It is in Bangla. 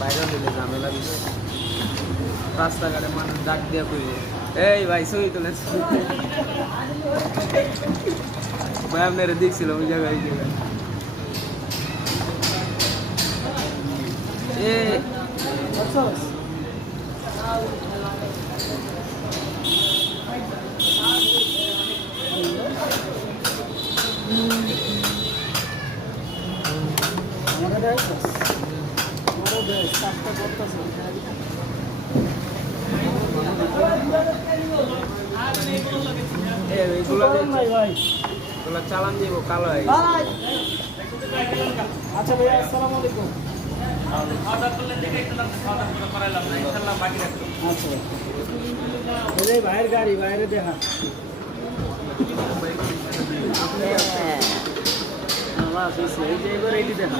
বাইরে দিলে ঝামেলা দিবে রাস্তাঘাটে মানুষ ডাক দিয়ে কইব এই ভাই ছবি তুলে ভাই আপনারা দেখছিল ওই জায়গায় গেলে এ এগুলো চালান দিব কালো হয়ে গেছে। আচ্ছা ভাইয়া আসসালামু আলাইকুম। আচ্ছা ভাইয়ের গাড়ি বাইরে দেখা এই যে এবার এইটি দেখা